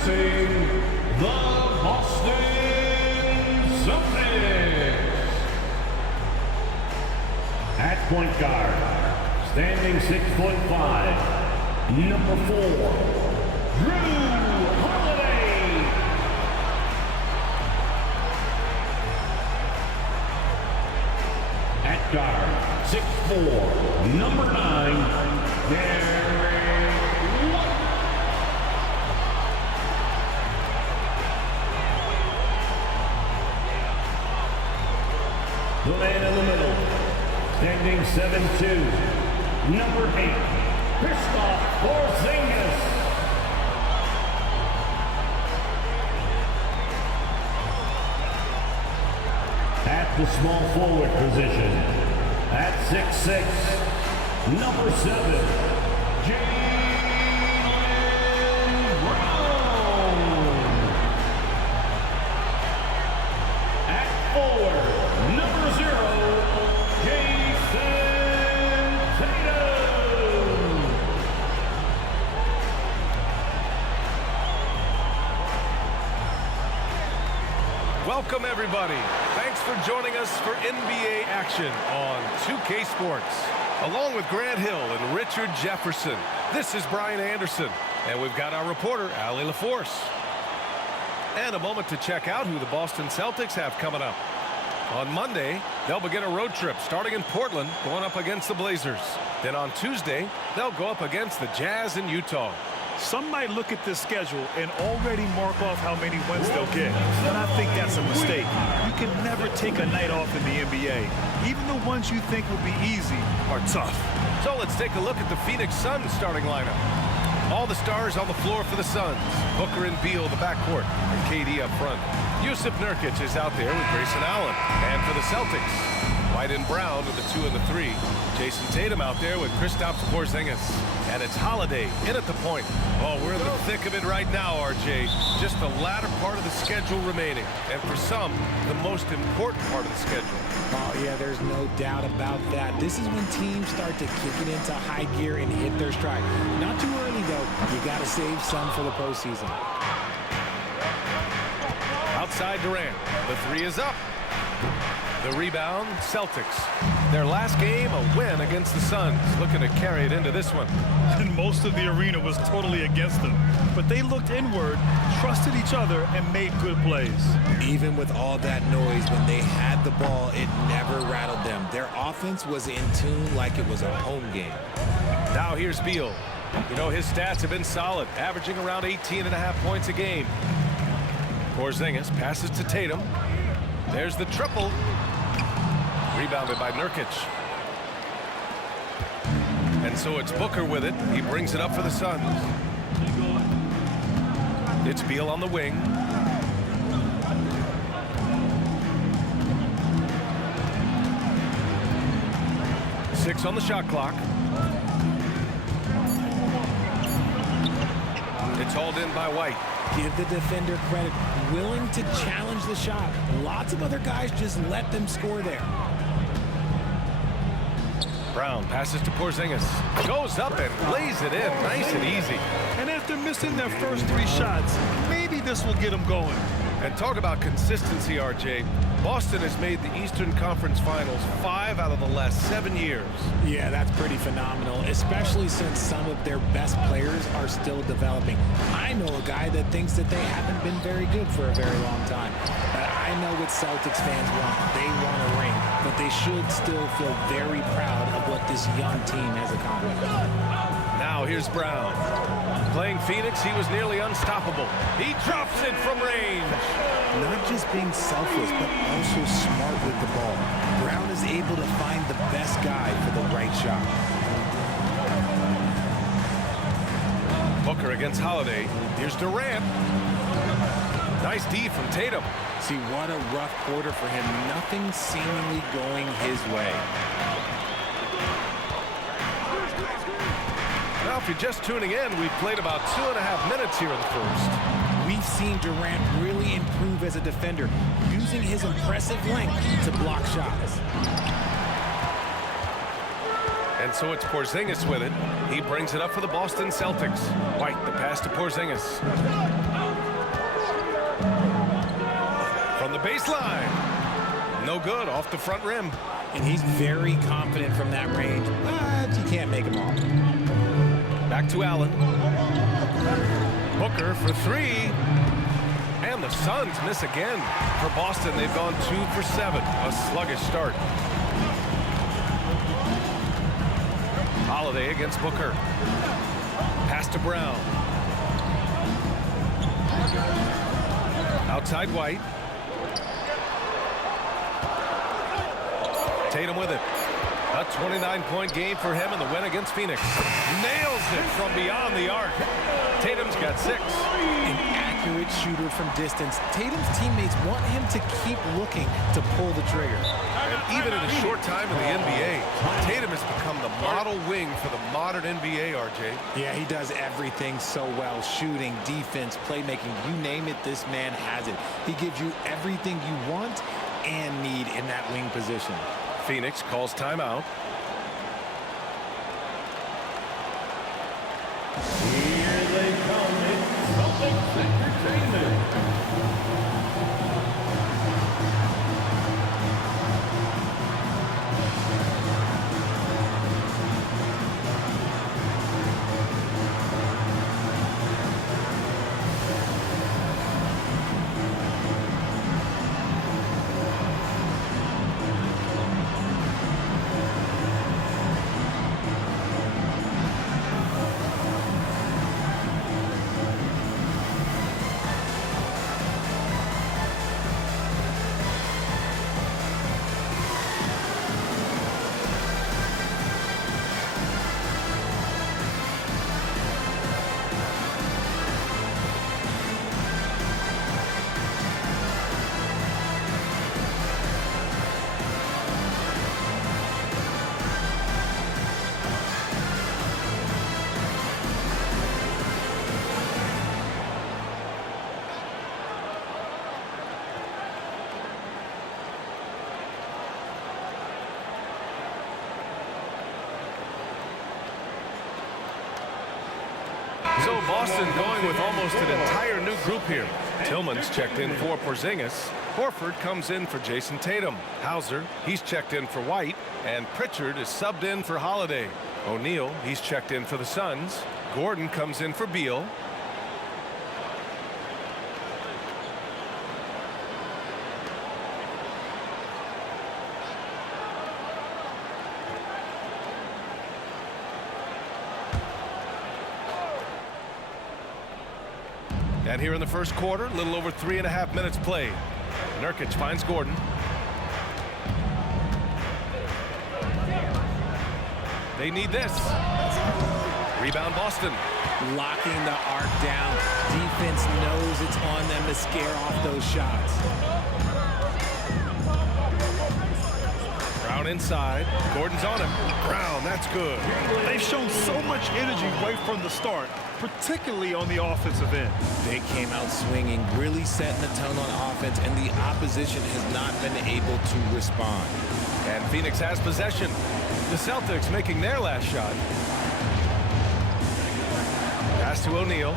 Introducing the Boston Celtics. At point guard, standing 6'5", number 4, Drew Holiday. At guard, 6'4", number 9, Derek White. The man in the middle, standing 7'2", number 8, Kristaps Porzingis. At the small forward position, at 6'6", number 7, Jaylen Brown. At forward, number 0, Jason Tatum. Welcome, everybody. Thanks for joining us for NBA action on 2K Sports. Along with Grant Hill and Richard Jefferson, this is Brian Anderson, and we've got our reporter, Allie LaForce. And a moment to check out who the Boston Celtics have coming up. On Monday, they'll begin a road trip starting in Portland, going up against the Blazers. Then on Tuesday, they'll go up against the Jazz in Utah. Some might look at this schedule and already mark off how many wins they'll get, but I think that's a mistake. You can never take a night off in the NBA. Even the ones you think will be easy are tough. So let's take a look at the Phoenix Suns starting lineup. All the stars on the floor for the Suns. Booker and Beal, the backcourt, and KD up front. Yusuf Nurkic is out there with Grayson Allen. And for the Celtics, White and Brown with the 2 and the 3. Jason Tatum out there with Kristaps Porzingis. And it's Holiday in at the point. Oh, we're in the thick of it right now, RJ. Just the latter part of the schedule remaining. And for some, the most important part of the schedule. Oh, yeah, there's no doubt about that. This is when teams start to kick it into high gear and hit their stride. Not too early, though. You got to save some for the postseason. Outside Durant. The 3 is up. The rebound, Celtics. Their last game, a win against the Suns. Looking to carry it into this one. And most of the arena was totally against them. But they looked inward, trusted each other, and made good plays. Even with all that noise, when they had the ball, it never rattled them. Their offense was in tune like it was a home game. Now here's Beal. You know, his stats have been solid, averaging around 18.5 points a game. Porzingis passes to Tatum. There's the triple. Rebounded by Nurkic. And so it's Booker with it. He brings it up for the Suns. It's Beal on the wing. Six on the shot clock. It's hauled in by White. Give the defender credit. Willing to challenge the shot. Lots of other guys just let them score there. Brown passes to Porzingis. Goes up and lays it in. Nice and easy. And after missing their first 3 shots, maybe this will get them going. And talk about consistency, RJ. Boston has made the Eastern Conference Finals 5 out of the last 7 years. Yeah, that's pretty phenomenal, especially since some of their best players are still developing. I know a guy that thinks that they haven't been very good for a very long time. But I know what Celtics fans want. They want a ring, but they should still feel very proud of what this young team has accomplished. Now here's Brown. Playing Phoenix, he was nearly unstoppable. He drops it from range. Not just being selfless, but also smart with the ball. Brown is able to find the best guy for the right shot. Booker against Holiday. Here's Durant. Nice D from Tatum. See, what a rough quarter for him. Nothing seemingly going his way. Now, if you're just tuning in, we've played about 2.5 minutes here in the first. We've seen Durant really improve as a defender, using his impressive length to block shots. And so it's Porzingis with it. He brings it up for the Boston Celtics. White, the pass to Porzingis. From the baseline. No good, off the front rim. And he's very confident from that range, but you can't make him all. Back to Allen. Booker for three. And the Suns miss again. For Boston, they've gone 2 for 7. A sluggish start. Holiday against Booker. Pass to Brown. Outside White. Tatum with it. A 29-point game for him in the win against Phoenix. Nails it from beyond the arc. Tatum's got 6. An accurate shooter from distance. Tatum's teammates want him to keep looking to pull the trigger. And even in a short time in the NBA, Tatum has become the model wing for the modern NBA, RJ. Yeah, he does everything so well. Shooting, defense, playmaking, you name it, this man has it. He gives you everything you want and need in that wing position. Phoenix calls timeout. Here they come. It's Celtics Entertainment. So Boston going with almost an entire new group here. Tillman's checked in for Porzingis. Horford comes in for Jason Tatum. Hauser, he's checked in for White. And Pritchard is subbed in for Holiday. O'Neal, he's checked in for the Suns. Gordon comes in for Beal. And here in the first quarter, a little over 3.5 minutes played. Nurkic finds Gordon. They need this. Rebound Boston. Locking the arc down. Defense knows it's on them to scare off those shots. Brown inside. Gordon's on him. Brown, that's good. They've shown so much energy right from the start, particularly on the offensive end. They came out swinging, really setting the tone on offense, and the opposition has not been able to respond. And Phoenix has possession. The Celtics making their last shot. Pass to O'Neal.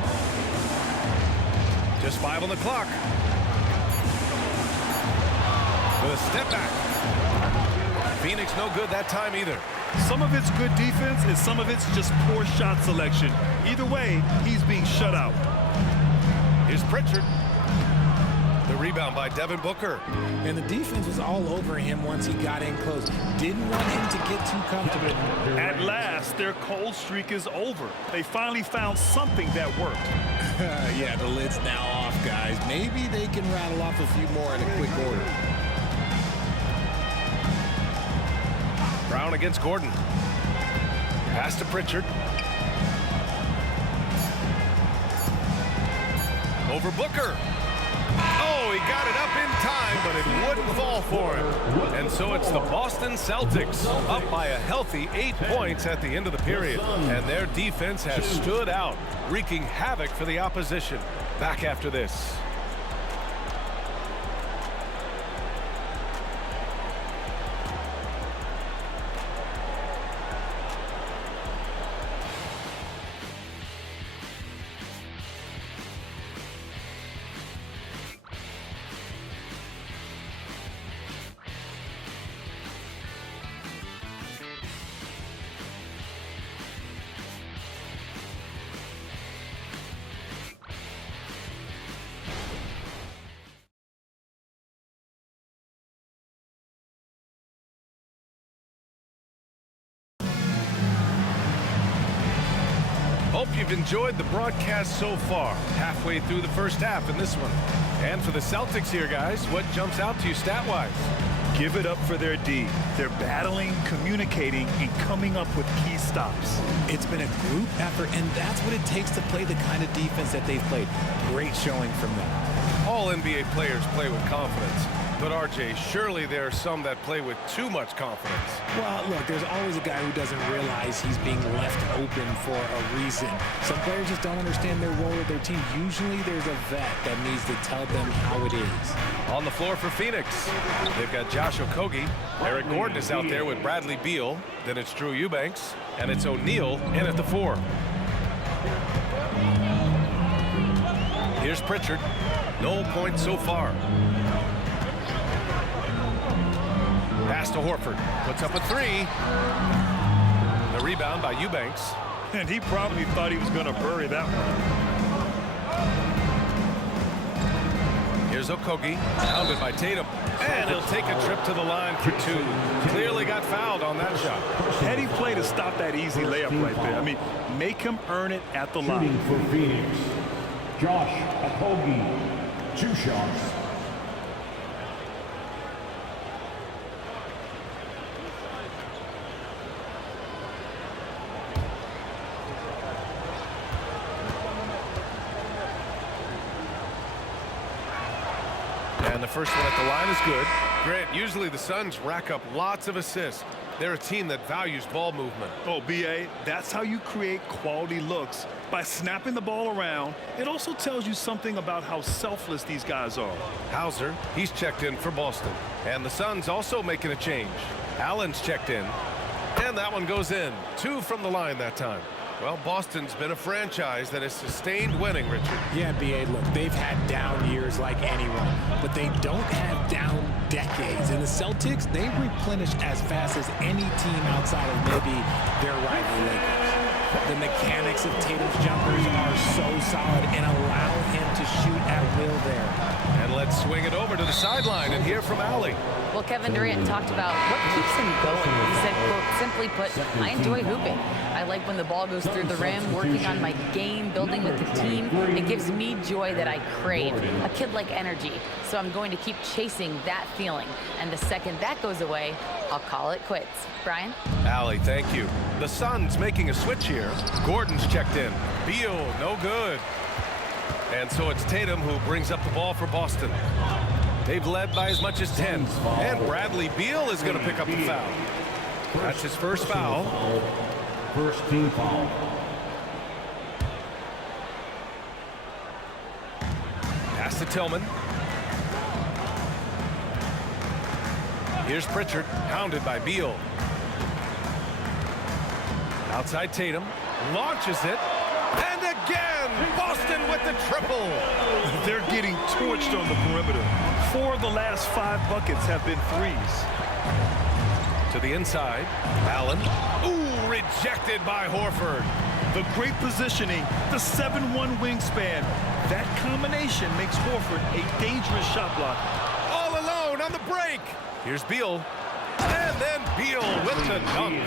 Just 5 on the clock. With a step back. Phoenix no good that time either. Some of it's good defense and some of it's just poor shot selection. Either way, he's being shut out. Here's Pritchard. The rebound by Devin Booker. And the defense was all over him once he got in close. Didn't want him to get too comfortable. At last, their cold streak is over. They finally found something that worked. Yeah, the lid's now off, guys. Maybe they can rattle off a few more in a quick order. Brown against Gordon. Pass to Pritchard. Over Booker. Oh, he got it up in time, but it wouldn't fall for him. And so it's the Boston Celtics up by a healthy 8 points at the end of the period. And their defense has stood out, wreaking havoc for the opposition. Back after this. Hope you've enjoyed the broadcast so far. Halfway through the first half in this one. And for the Celtics here, guys, what jumps out to you stat-wise? Give it up for their D. They're battling, communicating, and coming up with key stops. It's been a group effort, and that's what it takes to play the kind of defense that they've played. Great showing from them. All NBA players play with confidence. But, RJ, surely there are some that play with too much confidence. Well, look, there's always a guy who doesn't realize he's being left open for a reason. Some players just don't understand their role with their team. Usually there's a vet that needs to tell them how it is. On the floor for Phoenix, they've got Josh Okogie. Eric Gordon is out there with Bradley Beal. Then it's Drew Eubanks. And it's O'Neal in at the 4. Here's Pritchard. No points so far. Pass to Horford. Puts up a 3. The rebound by Eubanks. And he probably thought he was going to bury that one. Here's Okogie. Pounded by Tatum. And he'll take a trip to the line for 2. Clearly got fouled on that shot. Heady play to stop that easy layup right there. I mean, make him earn it at the line. Shooting for Phoenix, Josh Okogie, 2 shots. And the first one at the line is good. Grant, usually the Suns rack up lots of assists. They're a team that values ball movement. Oh, B.A., that's how you create quality looks. By snapping the ball around, it also tells you something about how selfless these guys are. Hauser, he's checked in for Boston. And the Suns also making a change. Allen's checked in. And that one goes in. 2 from the line that time. Well, Boston's been a franchise that has sustained winning, Richard. Yeah, B.A., look, they've had down years like anyone, but they don't have down decades. And the Celtics, they replenish as fast as any team outside of maybe their rival Lakers. The mechanics of Tatum's jumpers are so solid and allow him to shoot at will there. And let's swing it over to the sideline and hear from Allie. Well, Kevin Durant talked about what keeps him going. He said, quote, simply put, I enjoy hooping. I like when the ball goes through the rim, working on my game, building with the team. It gives me joy that I crave, a kid-like energy. So I'm going to keep chasing that feeling. And the second that goes away, I'll call it quits. Brian? Allie, thank you. The Suns making a switch here. Gordon's checked in. Beal, no good. And so it's Tatum who brings up the ball for Boston. They've led by as much as 10. And Bradley Beal is going to pick up the foul. That's his first foul. First team foul. Pass to Tillman. Here's Pritchard, pounded by Beal. Outside Tatum, launches it, and again, Boston with the triple. They're getting torched on the perimeter. 4 of the last 5 buckets have been threes. To the inside, Allen. Ooh, rejected by Horford. The great positioning, the 7'1" wingspan. That combination makes Horford a dangerous shot blocker. All alone on the break. Here's Beal. And then Beal with the dunk.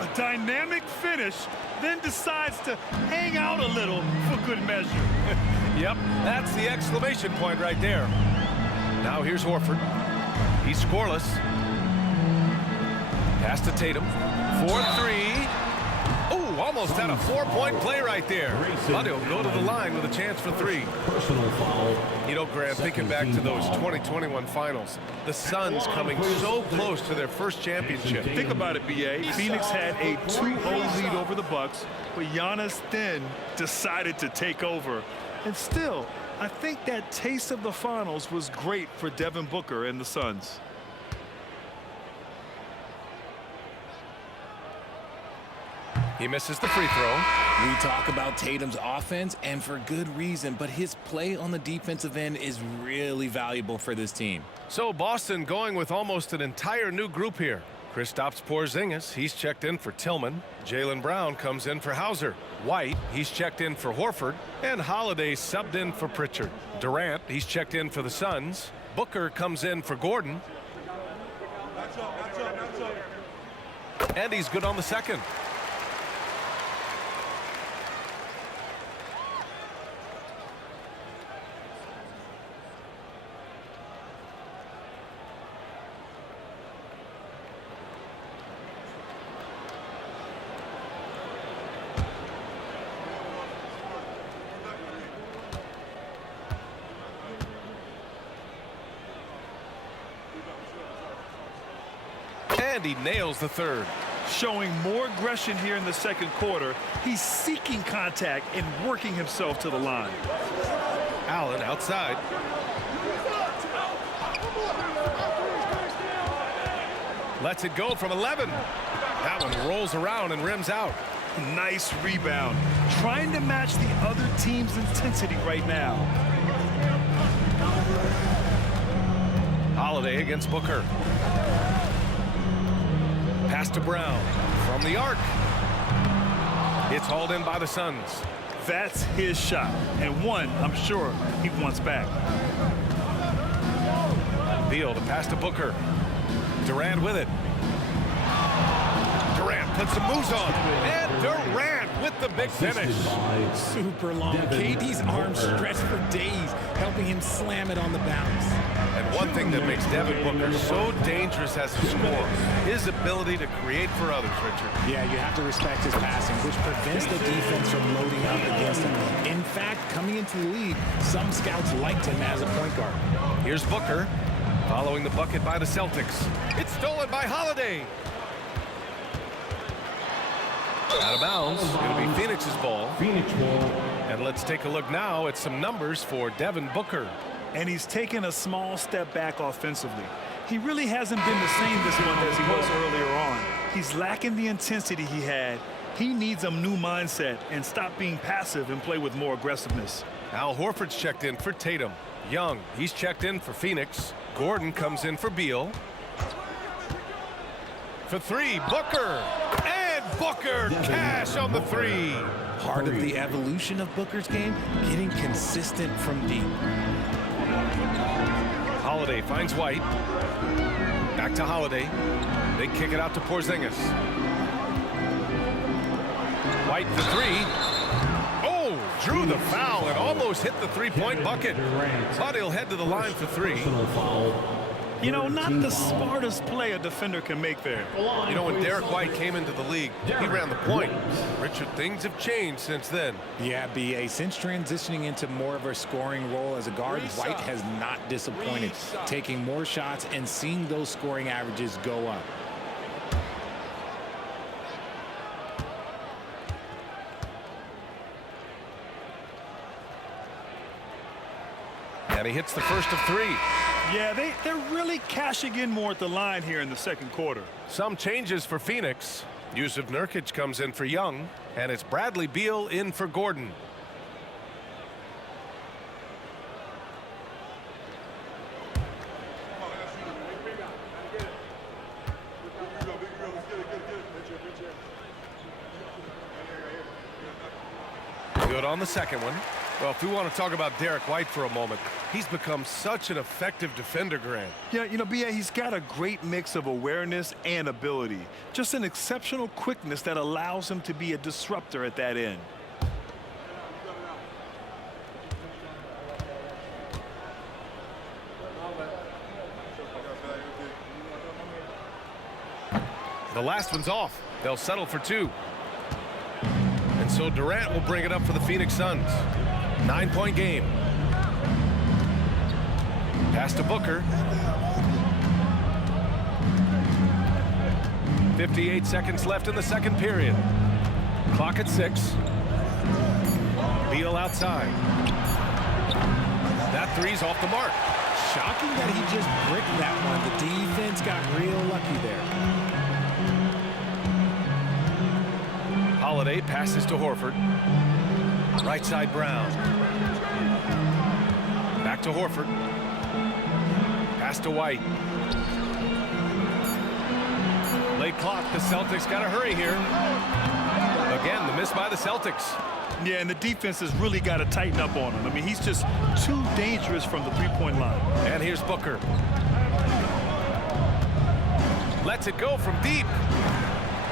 A dynamic finish, then decides to hang out a little for good measure. Yep, that's the exclamation point right there. Now here's Horford. He's scoreless. Pass to Tatum. 4-3. Ooh, almost had a 4-point play right there. But he'll go to the line with a chance for 3. Personal foul. You know, Grant, thinking back to those 2021 finals, the Suns coming so close to their first championship. Think about it, B.A. Phoenix had a 2-0 lead over the Bucks, but Giannis then decided to take over. And still, I think that taste of the finals was great for Devin Booker and the Suns. He misses the free throw. We talk about Tatum's offense, and for good reason, but his play on the defensive end is really valuable for this team. So Boston going with almost an entire new group here. Kristaps Porzingis, he's checked in for Tillman. Jaylen Brown comes in for Hauser. White, he's checked in for Horford. And Holiday subbed in for Pritchard. Durant, he's checked in for the Suns. Booker comes in for Gordon. And he's good on the second. And he nails the third. Showing more aggression here in the second quarter. He's seeking contact and working himself to the line. Allen outside. Lets it go from 11. That one rolls around and rims out. Nice rebound. Trying to match the other team's intensity right now. Holiday against Booker. Pass to Brown from the arc. It's hauled in by the Suns. That's his shot, and one I'm sure he wants back. Beal to pass to Booker. Durant with it. Durant puts some moves on. And Durant with the big finish. Super long. KD's arms stretched for days, helping him slam it on the bounce. And one thing that makes Devin Booker so dangerous as a scorer, his ability to create for others, Richard. Yeah, you have to respect his passing, which prevents the defense from loading up against him. In fact, coming into the league, some scouts liked him as a point guard. Here's Booker, following the bucket by the Celtics. It's stolen by Holiday. Out of bounds. It'll be Phoenix's ball. Phoenix ball. And let's take a look now at some numbers for Devin Booker. And he's taken a small step back offensively. He really hasn't been the same this month as he was earlier on. He's lacking the intensity he had. He needs a new mindset and stop being passive and play with more aggressiveness. Al Horford's checked in for Tatum. Young, he's checked in for Phoenix. Gordon comes in for Beal. For three, Booker. And Booker, cash on the three. Part of the evolution of Booker's game, getting consistent from deep. Holiday finds White. Back to Holiday. They kick it out to Porzingis. White for three. Oh, drew the foul and almost hit the three-point bucket. But he'll head to the line for three. You know, not the smartest play a defender can make there. You know, when Derek White came into the league, he ran the point. Richard, things have changed since then. Yeah, B.A. Since transitioning into more of a scoring role as a guard, White has not disappointed, taking more shots and seeing those scoring averages go up. And he hits the first of three. Yeah, they're really cashing in more at the line here in the second quarter. Some changes for Phoenix. Yusuf Nurkic comes in for Young, and it's Bradley Beal in for Gordon. Good on the second one. Well, if we want to talk about Derek White for a moment, he's become such an effective defender, Grant. Yeah, you know, B.A., he's got a great mix of awareness and ability. Just an exceptional quickness that allows him to be a disruptor at that end. The last one's off. They'll settle for two. And so Durant will bring it up for the Phoenix Suns. 9-point game. Pass to Booker. 58 seconds left in the second period. Clock at 6. Beal outside. That three's off the mark. Shocking that he just bricked that one. The defense got real lucky there. Holiday passes to Horford. Right side Brown. Back to Horford. Pass to White. Late clock. The Celtics got to hurry here. Again, the miss by the Celtics. Yeah, and the defense has really got to tighten up on him. I mean, he's just too dangerous from the three-point line. And here's Booker. Lets it go from deep.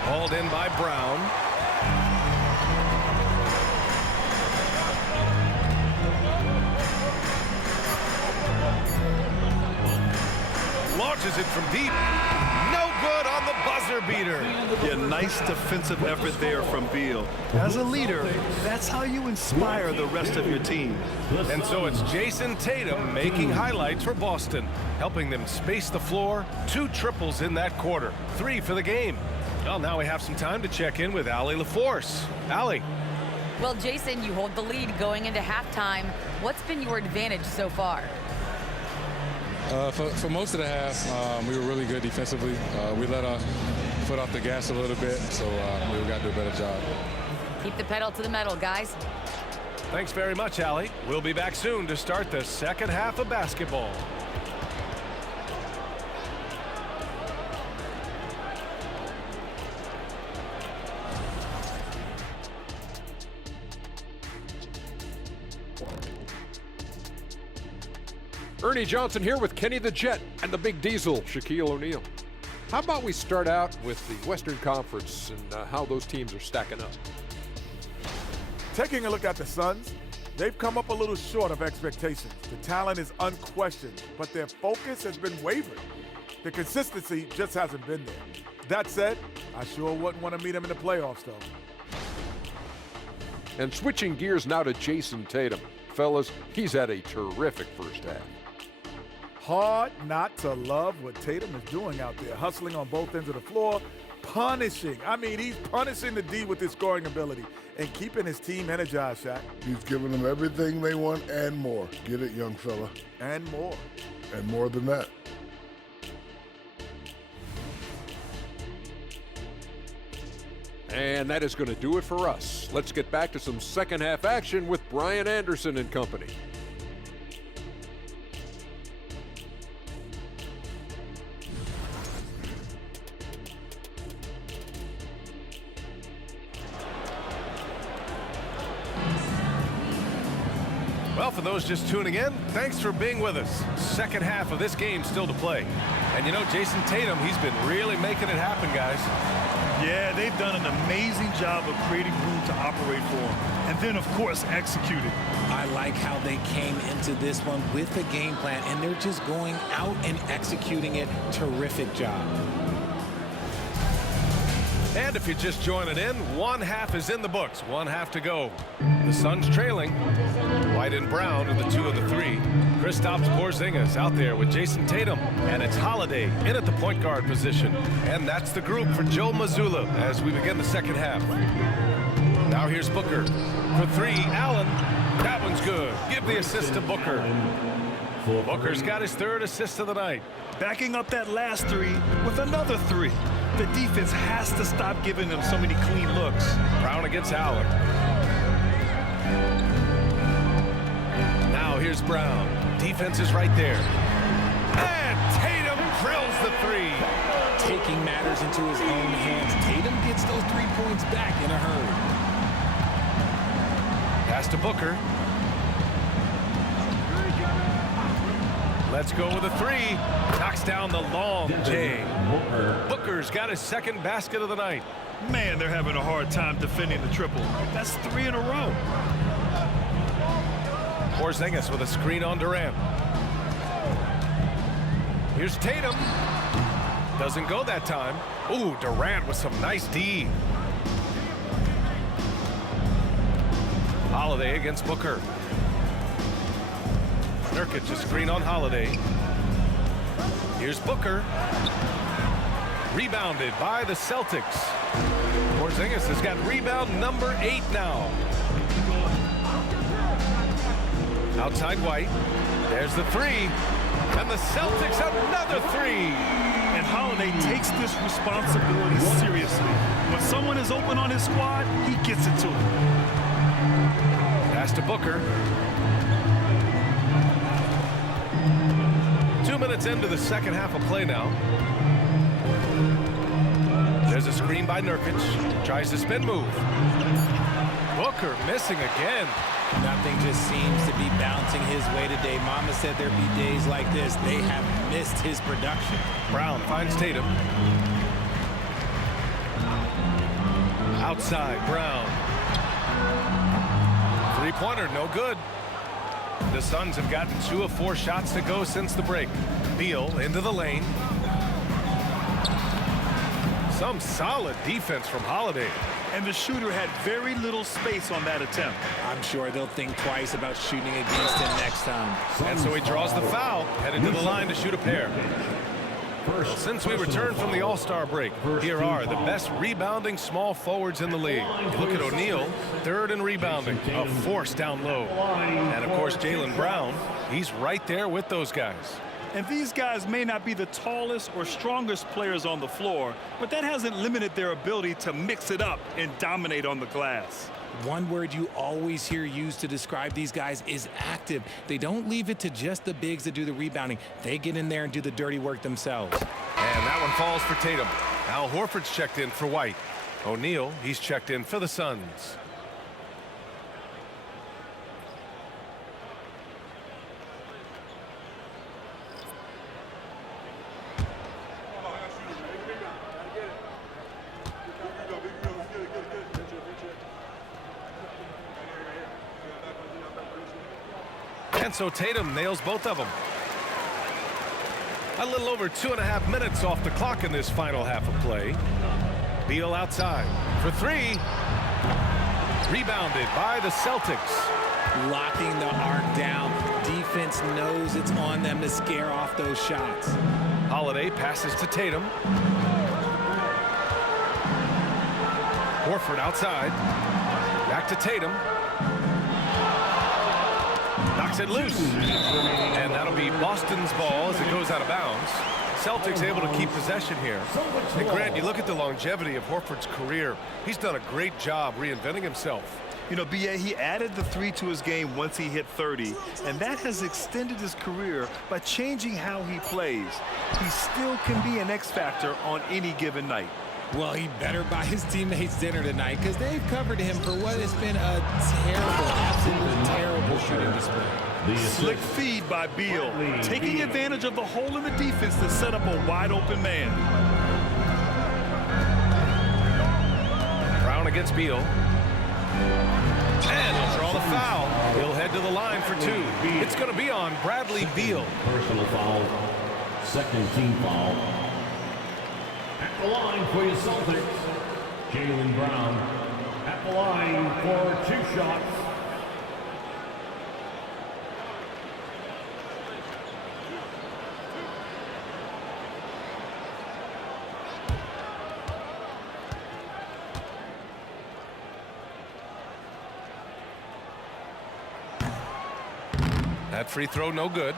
Hauled in by Brown. Launches it from deep. No good on the buzzer. buzzer beater. Yeah, nice defensive effort there from Beal. As a leader, that's how you inspire the rest of your team. And so it's Jason Tatum making highlights for Boston, helping them space the floor. 2 triples in that quarter, 3 for the game. Well, now we have some time to check in with Allie LaForce. Allie. Well, Jason, you hold the lead going into halftime. What's been your advantage so far? For most of the half, we were really good defensively. We let our foot off the gas a little bit, so we got to do a better job. Keep the pedal to the metal, guys. Thanks very much, Allie. We'll be back soon to start the second half of basketball. Ernie Johnson here with Kenny the Jet and the Big Diesel, Shaquille O'Neal. How about we start out with the Western Conference and how those teams are stacking up? Taking a look at the Suns, they've come up a little short of expectations. The talent is unquestioned, but their focus has been wavering. The consistency just hasn't been there. That said, I sure wouldn't want to meet them in the playoffs, though. And switching gears now to Jason Tatum. Fellas, he's had a terrific first half. Hard not to love what Tatum is doing out there, hustling on both ends of the floor, punishing. I mean, he's punishing the D with his scoring ability and keeping his team energized, Shaq. He's giving them everything they want and more. Get it, young fella. And more. And more than that. And that is going to do it for us. Let's get back to some second half action with Brian Anderson and company. Well, for those just tuning in, thanks for being with us. Second half of this game still to play. And you know, Jason Tatum, he's been really making it happen, guys. Yeah, they've done an amazing job of creating room to operate for him. And then, of course, executed. I like how they came into this one with a game plan, and they're just going out and executing it. Terrific job. And if you're just joining in, one half is in the books, one half to go. The Suns trailing. White and Brown are the 2 of the 3. Kristaps Porzingis out there with Jason Tatum. And it's Holiday in at the point guard position. And that's the group for Joe Mazzulla as we begin the second half. Now here's Booker. For 3, Allen. That one's good. Give the assist to Booker. Booker's got his 3rd assist of the night. Backing up that last 3 with another 3. The defense has to stop giving them so many clean looks. Brown against Allen. Now here's Brown. Defense is right there. And Tatum drills the 3. Taking matters into his own hands. Tatum gets those 3 points back in a hurry. Pass to Booker. Let's go with a 3. Knocks down the long J. Booker's got his 2nd basket of the night. Man, they're having a hard time defending the triple. That's 3 in a row. Porzingis with a screen on Durant. Here's Tatum. Doesn't go that time. Ooh, Durant with some nice D. Holiday against Booker. Nurkic a screen on Holiday. Here's Booker. Rebounded by the Celtics. Porzingis has got rebound number 8 now. Outside White. There's the 3. And the Celtics another 3. And Holiday takes this responsibility seriously. When someone is open on his squad, he gets it to him. Pass to Booker. 2 minutes into the second half of play now. There's a screen by Nurkic. Tries the spin move. Booker missing again. Nothing just seems to be bouncing his way today. Mama said there'd be days like this. They have missed his production. Brown finds Tatum. Outside, Brown. 3-pointer, no good. The Suns have gotten 2 of 4 shots to go since the break. Beal into the lane. Some solid defense from Holiday. And the shooter had very little space on that attempt. I'm sure they'll think twice about shooting against him next time. And so he draws the foul, headed to the line to shoot a pair. Since we returned from the All-Star break, here are the best rebounding small forwards in the league. You look at O'Neal, third in rebounding, a force down low. And, of course, Jaylen Brown, he's right there with those guys. And these guys may not be the tallest or strongest players on the floor, but that hasn't limited their ability to mix it up and dominate on the glass. One word you always hear used to describe these guys is active. They don't leave it to just the bigs to do the rebounding. They get in there and do the dirty work themselves. And that one falls for Tatum. Al Horford's checked in for White. O'Neal, he's checked in for the Suns. And so Tatum nails both of them. A little over 2.5 minutes off the clock in this final half of play. Beal outside for three. Rebounded by the Celtics. Locking the arc down. Defense knows it's on them to scare off those shots. Holiday passes to Tatum. Horford outside. Back to Tatum. Knocks it loose. And that'll be Boston's ball as it goes out of bounds. Celtics able to keep possession here. And Grant, you look at the longevity of Horford's career. He's done a great job reinventing himself. You know, B.A., he added the 3 to his game once he hit 30, and that has extended his career by changing how he plays. He still can be an X factor on any given night. Well, he better buy his teammates dinner tonight because they've covered him for what has been a terrible, absolutely terrible shooting display. Slick feed by Beal, taking advantage of the hole in the defense to set up a wide-open man. Brown against Beal. And he'll draw the foul. He'll head to the line for 2. It's going to be on Bradley Beal. Personal foul. Second team foul. At the line for your Celtics, Jaylen Brown. At the line for 2 shots. That free throw no good.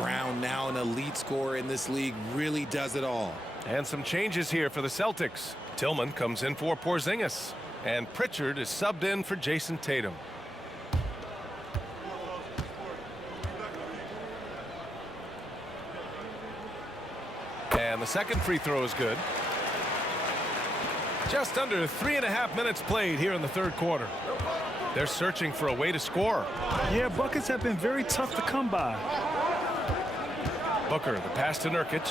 Brown, now an elite scorer in this league, really does it all. And some changes here for the Celtics. Tillman comes in for Porzingis. And Pritchard is subbed in for Jason Tatum. And the second free throw is good. Just under 3.5 minutes played here in the third quarter. They're searching for a way to score. Yeah, buckets have been very tough to come by. Booker, the pass to Nurkic.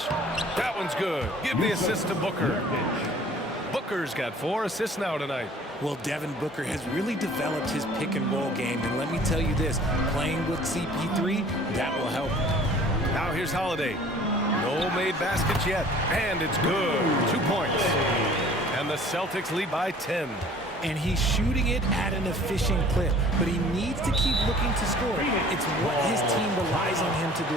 That one's good. Give the assist to Booker. Booker's got 4 assists now tonight. Well, Devin Booker has really developed his pick-and-roll game, and let me tell you this, playing with CP3, that will help. Now here's Holiday. No made baskets yet, and it's good. 2 points. And the Celtics lead by 10. And he's shooting it at an efficient clip, but he needs to keep looking to score. It's what his team relies on him to do.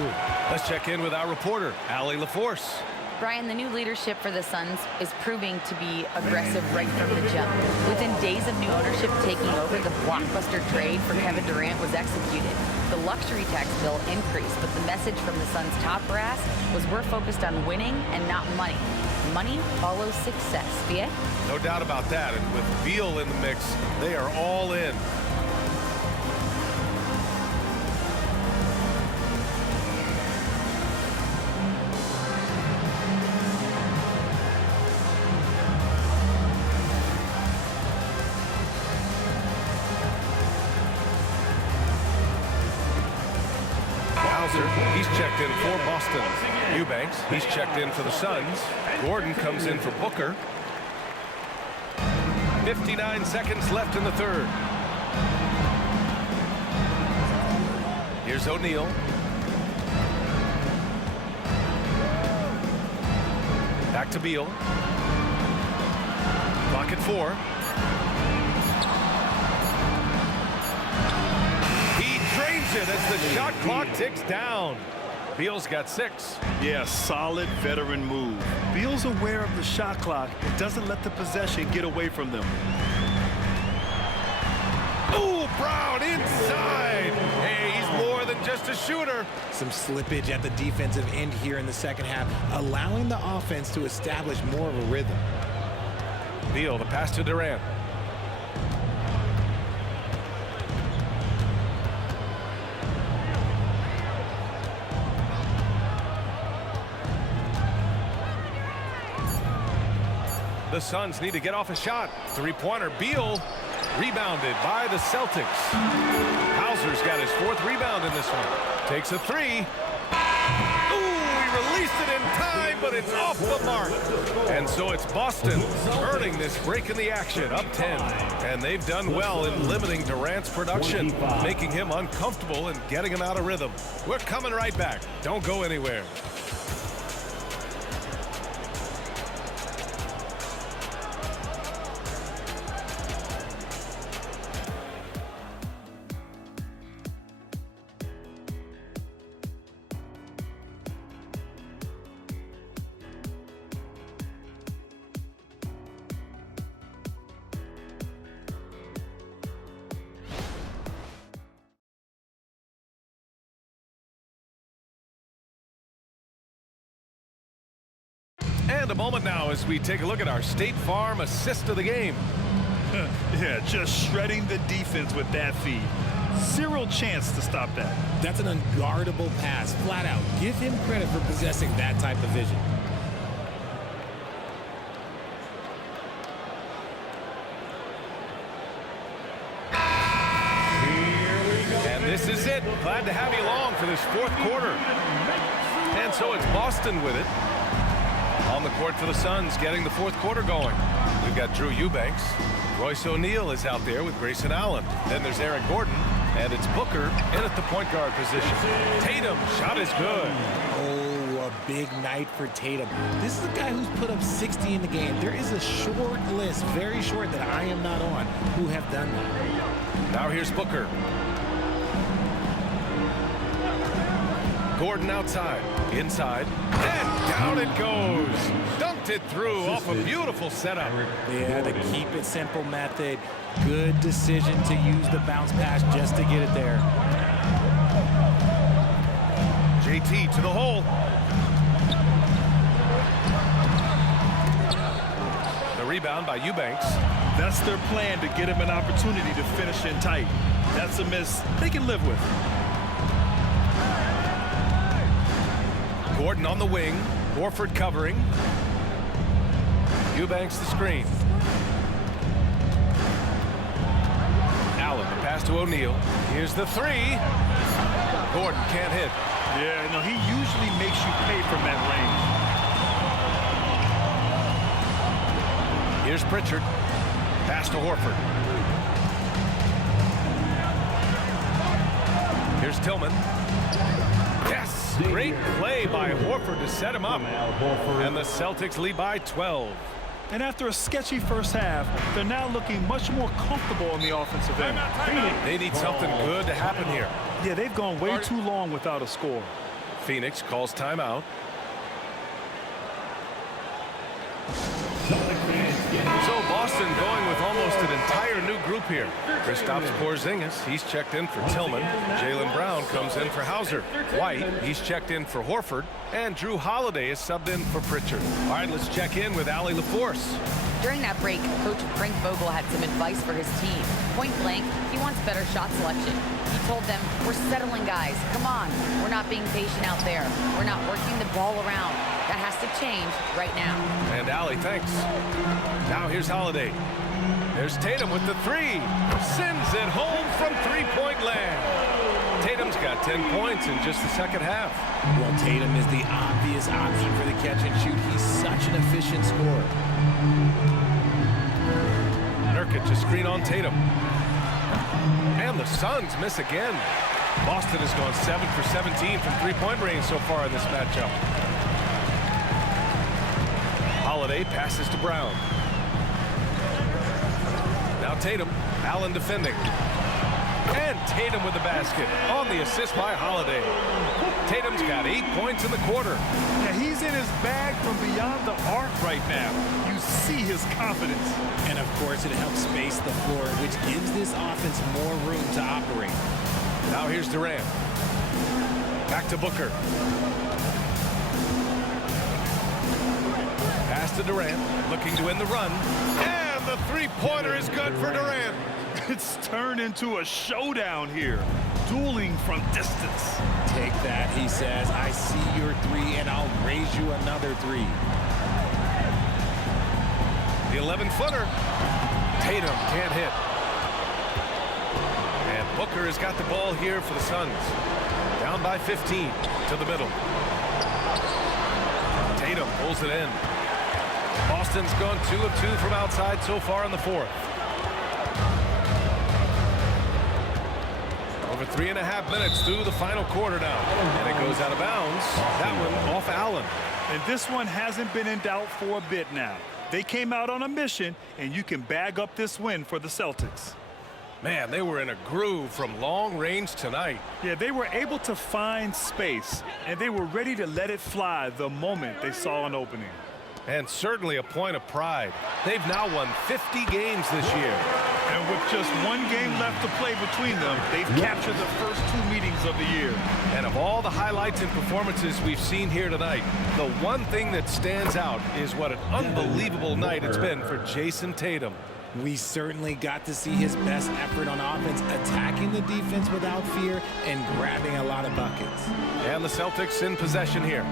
Let's check in with our reporter, Allie LaForce. Brian, the new leadership for the Suns is proving to be aggressive right from the jump. Within days of new ownership taking over, the blockbuster trade for Kevin Durant was executed. The luxury tax bill increased, but the message from the Suns' top brass was we're focused on winning and not money. Money follows success. BA? No doubt about that. And with Beal in the mix, they are all in. He's checked in for Boston. Eubanks, he's checked in for the Suns. Gordon comes in for Booker. 59 seconds left in the third. Here's O'Neal. Back to Beal. Clock at 4. He drains it as the shot clock ticks down. Beal's got 6. Yeah, solid veteran move. Beal's aware of the shot clock and doesn't let the possession get away from them. Ooh, Brown inside. Hey, he's more than just a shooter. Some slippage at the defensive end here in the second half, allowing the offense to establish more of a rhythm. Beal, the pass to Durant. The Suns need to get off a shot. Three-pointer. Beal rebounded by the Celtics. Hauser's got his 4th rebound in this one. Takes a 3. Ooh, he released it in time, but it's off the mark. And so it's Boston earning this break in the action, up 10. And they've done well in limiting Durant's production, making him uncomfortable and getting him out of rhythm. We're coming right back. Don't go anywhere. And a moment now as we take a look at our State Farm assist of the game. Yeah, just shredding the defense with that feed. Zero chance to stop that. That's an unguardable pass, flat out. Give him credit for possessing that type of vision. And this is it. Glad to have you along for this 4th quarter. And so it's Boston with it. On the court for the Suns, getting the 4th quarter going. We've got Drew Eubanks. Royce O'Neal is out there with Grayson Allen. Then there's Aaron Gordon. And it's Booker in at the point guard position. Tatum, shot is good. Oh, a big night for Tatum. This is a guy who's put up 60 in the game. There is a short list, very short, that I am not on, who have done that. Now here's Booker. Gordon outside, inside, and down it goes. Dunked it through off a beautiful setup. Yeah, the keep it simple method. Good decision to use the bounce pass just to get it there. JT to the hole. The rebound by Eubanks. That's their plan, to get him an opportunity to finish in tight. That's a miss they can live with. Gordon on the wing. Horford covering. Eubanks the screen. Allen, the pass to O'Neal. Here's the 3. Gordon can't hit. Yeah, no, he usually makes you pay from that range. Here's Pritchard. Pass to Horford. Here's Tillman. Yes! Great play by Horford to set him up. And the Celtics lead by 12. And after a sketchy first half, they're now looking much more comfortable on the offensive end. They need something good to happen here. Yeah, they've gone way too long without a score. Phoenix calls timeout. So Boston going with almost an entire new group here. Kristaps Porzingis, he's checked in for Tillman. Jaylen Brown comes in for Hauser. White, he's checked in for Horford. And Drew Holiday is subbed in for Pritchard. All right, let's check in with Allie LaForce. During that break, Coach Frank Vogel had some advice for his team. Point blank, he wants better shot selection. He told them, we're settling guys. Come on. We're not being patient out there. We're not working the ball around. That has to change right now. And Allie, thanks. Now here's Holiday. There's Tatum with the 3. Sends it home from three-point land. Tatum's got 10 points in just the second half. Well, Tatum is the obvious option for the catch and shoot. He's such an efficient scorer. Nurkic to screen on Tatum. And the Suns miss again. Boston has gone 7 for 17 from three-point range so far in this matchup. Holiday passes to Brown. Now Tatum, Allen defending. And Tatum with the basket on the assist by Holiday. Tatum's got 8 points in the quarter. Yeah, he's in his bag from beyond the arc right now. You see his confidence. And of course, it helps space the floor, which gives this offense more room to operate. Now here's Durant. Back to Booker. Pass to Durant, looking to win the run. And the three-pointer is good for Durant. It's turned into a showdown here. Dueling from distance. Take that, he says. I see your three, and I'll raise you another three. The 11-footer. Tatum can't hit. And Booker has got the ball here for the Suns. Down by 15 to the middle. Tatum pulls it in. Boston's gone 2 of 2 from outside so far in the fourth. Over 3.5 minutes through the final quarter now. And it goes out of bounds. That one off Allen. And this one hasn't been in doubt for a bit now. They came out on a mission, and you can bag up this win for the Celtics. Man, they were in a groove from long range tonight. Yeah, they were able to find space, and they were ready to let it fly the moment they saw an opening. And certainly a point of pride. They've now won 50 games this year. And with just one game left to play between them, they've captured the first 2 meetings of the year. And of all the highlights and performances we've seen here tonight, the one thing that stands out is what an unbelievable night it's been for Jason Tatum. We certainly got to see his best effort on offense, attacking the defense without fear and grabbing a lot of buckets. And the Celtics in possession here.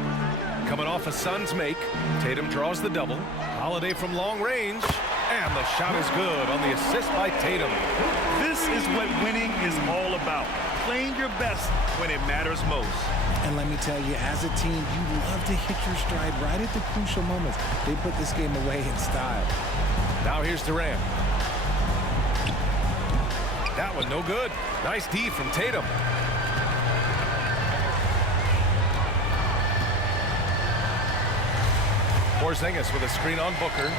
Coming off a Suns make, Tatum draws the double. Holiday from long range, and the shot is good on the assist by Tatum. This is what winning is all about, playing your best when it matters most. And let me tell you, as a team, you love to hit your stride right at the crucial moments. They put this game away in style. Now here's Durant. That one no good. Nice D from Tatum. Porzingis with a screen on Booker.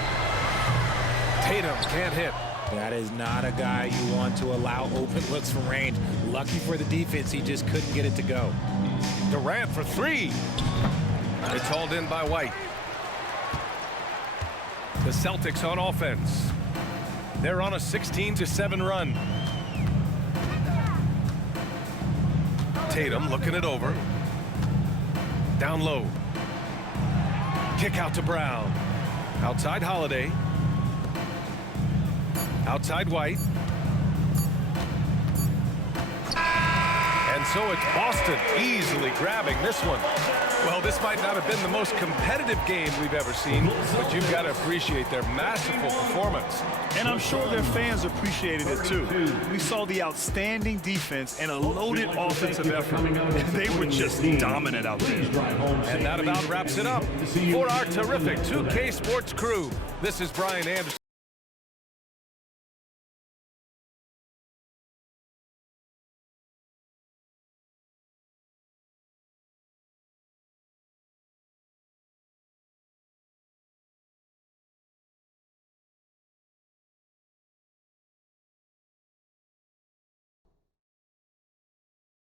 Tatum can't hit. That is not a guy you want to allow open looks from range. Lucky for the defense, he just couldn't get it to go. Durant for 3. It's hauled in by White. The Celtics on offense. They're on a 16-7 run. Tatum looking it over. Down low. Kick out to Brown. Outside Holiday. Outside White. And so it's Boston easily grabbing this one. Well, this might not have been the most competitive game we've ever seen, but you've got to appreciate their masterful performance. And I'm sure their fans appreciated it too. We saw the outstanding defense and a loaded offensive effort. They were just dominant out there. And that about wraps it up. For our terrific 2K Sports crew, this is Brian Anderson.